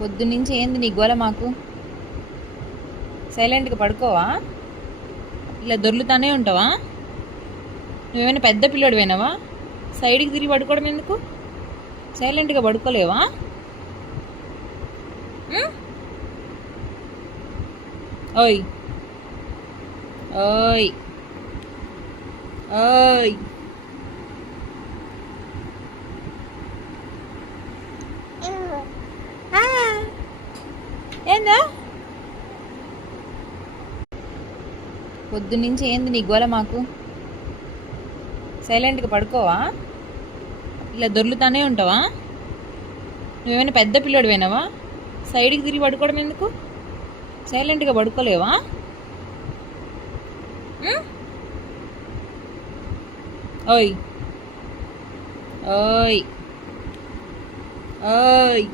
పొద్దున్నుంచి ఏంది నీ గోల మాకు? సైలెంట్గా పడుకోవా? ఇలా దొర్లుతానే ఉంటావా? నువ్వేమైనా పెద్ద పిల్లోడివేనావా? సైడ్కి తిరిగి పడుకోవడం ఎందుకు? సైలెంట్గా పడుకోలేవా? ఉం? ఓయ్ ఓయ్ ఓయ్ ఏందా? పొద్దున్నుంచి ఏంది నీ గోల మాకు? సైలెంట్గా పడుకోవా? ఇలా దొర్లుతానే ఉంటావా? నువ్వేమైనా పెద్ద పిల్లోడివేనావా? సైడ్కి తిరిగి పడుకోవడం ఎందుకు? సైలెంట్గా పడుకోలేవా? ఉం? ఓయ్ ఓయ్ ఓయ్